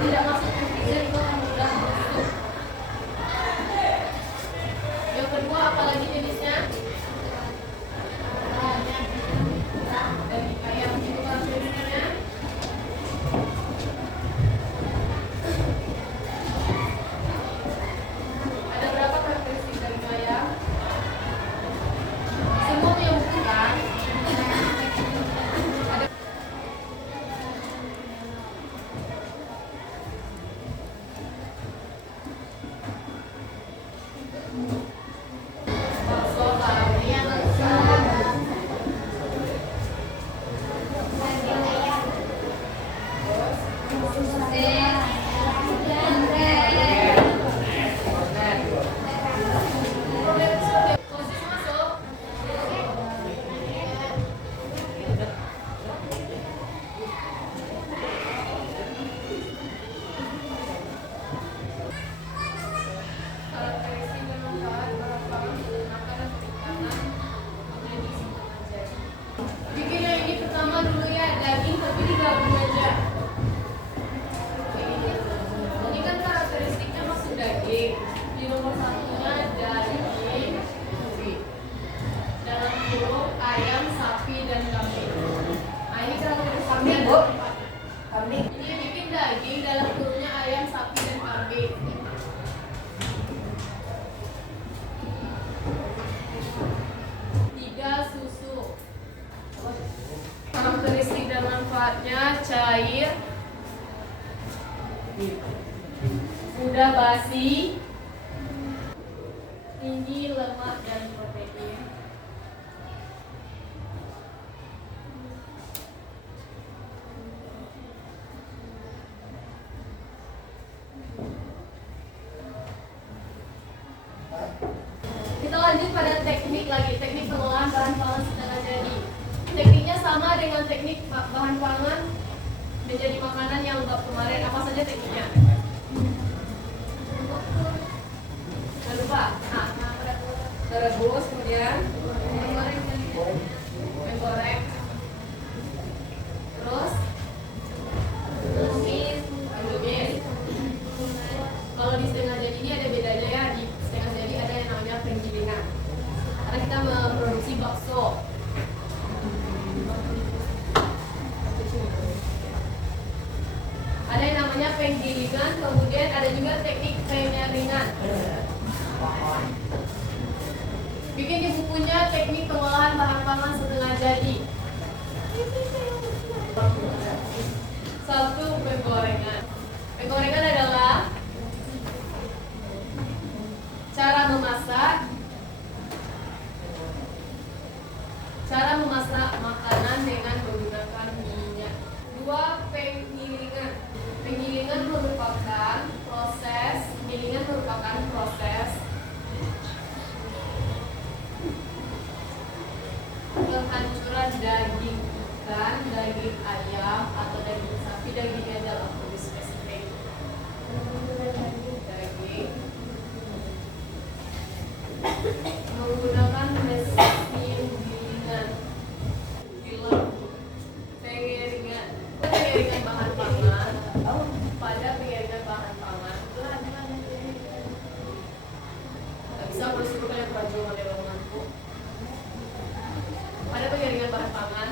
tidak masuk ke freezer itu akan mudah busuk. Yang kedua apalagi jenisnya? Daging ayam itu karakteristiknya. Ada berapa karakteristik daging ayam? Semua punya buku kan? Ada bakso, kari, sosis masuk. Karakteristik dan manfaat bahan pangan untuk makanan perikanan menjadi setengah jadi. Bikin yang ini pertama dulu ya, daging tapi digabung aja. Kayak gini. Ini kan karakteristiknya masuk daging. Di nomor satunya daging, dalam kurung ayam, sapi dan kambing. Nah ini karakteristiknya Bu. ada 4. Kambing. Ini bikin daging dalam kurungnya ayam, sapi dan kambing. Tiga, susu. Karakteristik dan manfaatnya cair, mudah basi, tinggi lemak dan protein. Kita lanjut pada teknik lagi, teknik pengolahan bahan pangan setengah jadi. Tekniknya sama dengan teknik bahan pangan menjadi makanan yang bab kemarin. Apa saja tekniknya? Jangan lupa. Nah, rebus, kemudian menggoreng, terus tumis. Kalau di setengah jadi ini ada bedanya ya. Di setengah jadi ada yang namanya penggilingan. Karena kita memproduksi bakso. Ada yang namanya penggilingan, kemudian ada juga teknik penyaringan. Bikin di bukunya teknik pengolahan bahan pangan setengah jadi. Satu, penggorengan. Penggorengan adalah cara memasak makanan dengan menggunakan minyak. Dua, penggilingan. Penggilingan merupakan proses penghancuran daging ikan, daging ayam atau daging sapi. Dagingnya dalam lebih spesifik. Daging menggunakan mesin gilingan, pengeringan bahan pangan. Pada pengeringan bahan pangan, nggak bisa berusaha yang baju model-modelku. Pada pengeringan bahan pangan,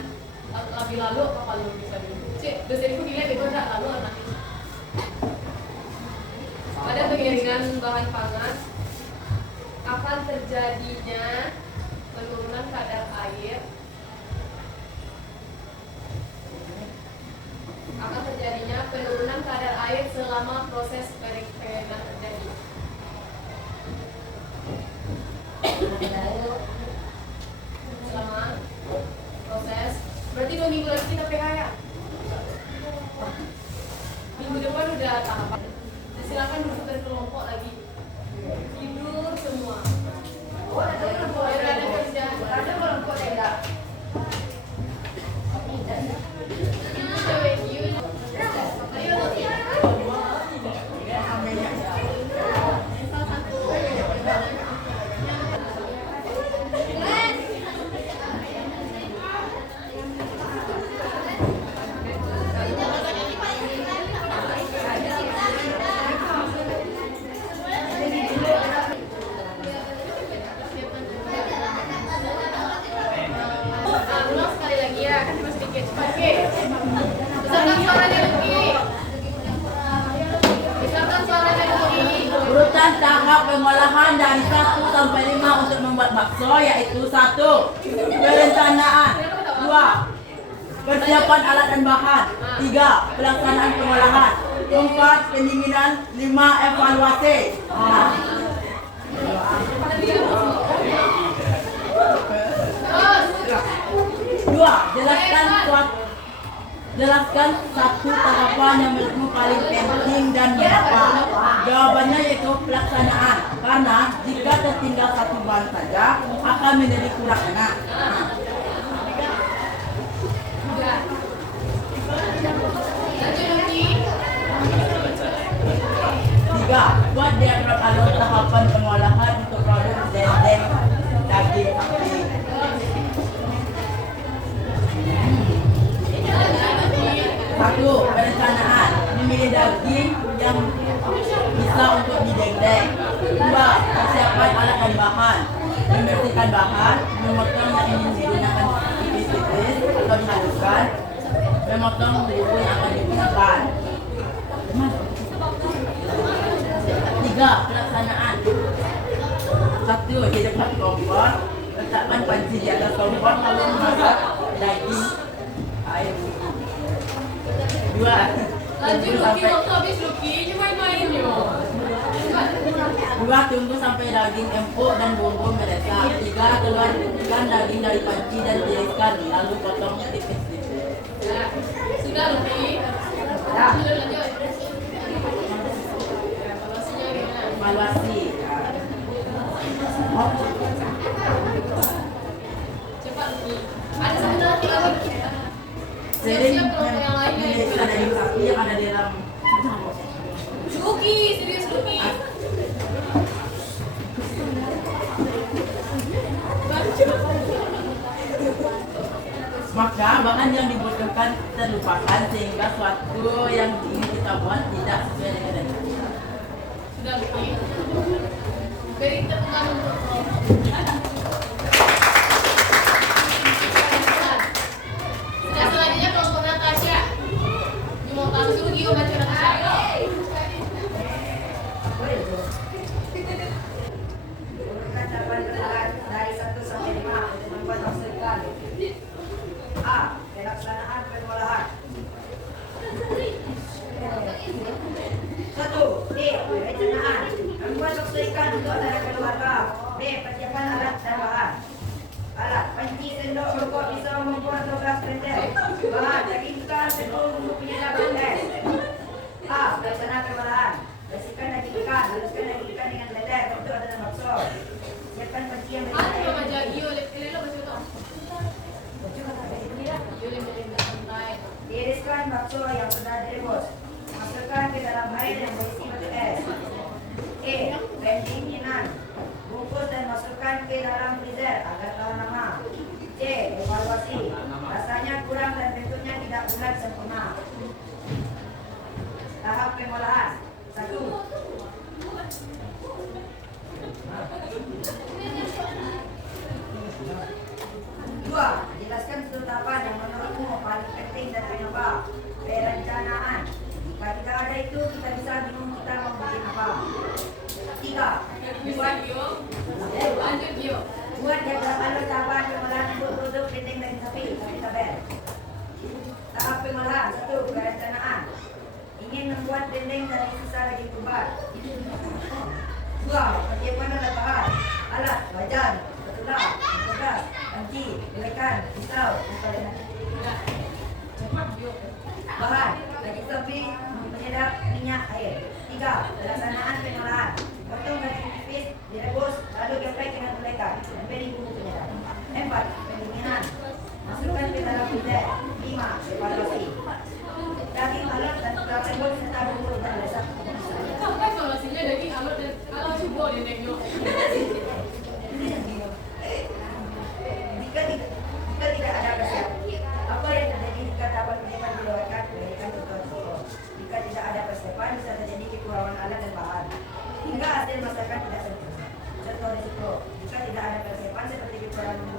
lebih lalu apa paling bisa dulu? Cik, dosenku dilihat itu enggak lalu anaknya. Pada pengeringan bahan pangan akan terjadinya penurunan kadar air, selama proses pengeringan terjadi. Selama proses, berarti 2 minggu lagi kita PH ya? Minggu depan udah tahapan. Silakan duduk berkelompok lagi. Tidur semua. Oh, ada kelompok Biar ada ada kerja. ada kelompok enggak? Jelaskan tahap pengolahan dari 1 sampai 5 untuk membuat bakso, yaitu 1. Perencanaan. 2. Persiapan alat dan bahan. 3. Pelaksanaan pengolahan. 4. Pendinginan. 5. Evaluasi. Dua, jelaskan satu tahapan yang menurutmu paling penting dan mengapa. Jawabannya yaitu pelaksanaan. Karena jika tertinggal satu bahan saja akan menjadi kurang enak. Tiga, buat diagram alur tahapan pengolahan untuk produk dendeng daging sapi. Satu, perencanaan. Memilih daging yang bisa untuk didendeng. 2. Persiapan alat dan bahan. Membersihkan bahan, memotong yang ingin digunakan tipis-tipis atau dihaluskan, memotong bumbu yang akan digunakan. 3. Pelaksanaan. 1. Hidupkan kompor, letakkan panci di atas kompor lalu memasak daging air. 2. Lanjut Lucky, waktu habis Lucky, ini main-main yo. 2. Tunggu sampai daging empuk dan bumbu meresap. 3. Keluarkan daging dari panci dan tiriskan, lalu potongnya tipis-tipis. Ya, sudah Lucky. Sudah lanjut. Evaluasinya gimana? Evaluasi. Cepat Lucky. Ada satu lagi lagi. Sering Siap-siap kelompok yang lainnya. memeriksa daging sapi yang ada di dalam. Lucky, serius Lucky. Maka bahan yang dibutuhkan terlupakan sehingga suatu yang ingin kita buat tidak sesuai dengan rencana. Sudah Lucky. Beri tepuk tangan untuk selanjutnya kelompok Natasha. Ini mau langsung Gio baca Natasha. Urutkan cakupan peralatan dari 1 sampai 5 untuk membuat bakso ikan. A. Pelaksanaan pengolahan. 1. B. Perencanaan. Membuat bakso ikan untuk acara keluarga. B. Persiapan alat dan bahan. Alat: panci, sendok, mangkok, pisau, membuat 12 pentel. Bahan: daging ikan, tepung, bumbu penyedap, dan es. A. Pelaksanaan pengolahan. Bersihkan daging ikan, haluskan daging ikan dengan blender untuk adonan bakso. Siapkan panci yang Ano bersih. naman dyan? Gio, lelo ba siya Gio, lelo santai. Tiriskan bakso yang sudah direbus. Masukkan ke dalam air yang berisi batu es. E. Pendinginan. Bungkus dan masukkan ke dalam freezer agar tahan lama. C. Evaluasi. Rasanya kurang dan bentuknya tidak bulat sempurna. Tahap pengolahan. 1. Dua, jelaskan sudut tahapan yang menurutmu paling penting dan mengapa. Perencanaan. Jika tidak ada itu, kita bisa bingung kita mau bikin apa. 3. Bisa Gio. Lanjut Gio. Buat diagram alur tahapan pengolahan untuk produk dendeng daging sapi. Sapi tabel. Tahap pengolahan. 1. Perencanaan. Ingin membuat dendeng dari sisa daging kurban. 2. Persiapan alat bahan. Alat: wajan, spatula, pedas, panci, gelekan, pisau, dan Cepat Gio. bahan: daging sapi, penyedap, minyak, air. 3. Pelaksanaan pengolahan. Potong daging tipis, direbus, lalu geprek dengan gelekan dan beri bumbu penyedap. 4. Pendinginan. Masukkan ke dalam freezer. 5. Evaluasi. Daging alot dan tersebut serta bumbu dan resep. Sampai evaluasinya daging alur dan kalau coba dendeng Gio. Jika tidak ada resep, apa yang terjadi jika tahapan penyimpanan dilewatkan? Berikan contoh risiko. Jika tidak ada persiapan, bisa terjadi kekurangan alat dan bahan hingga hasil masakan tidak sempurna. Contoh risiko: jika tidak ada persiapan seperti kekurangan bumbu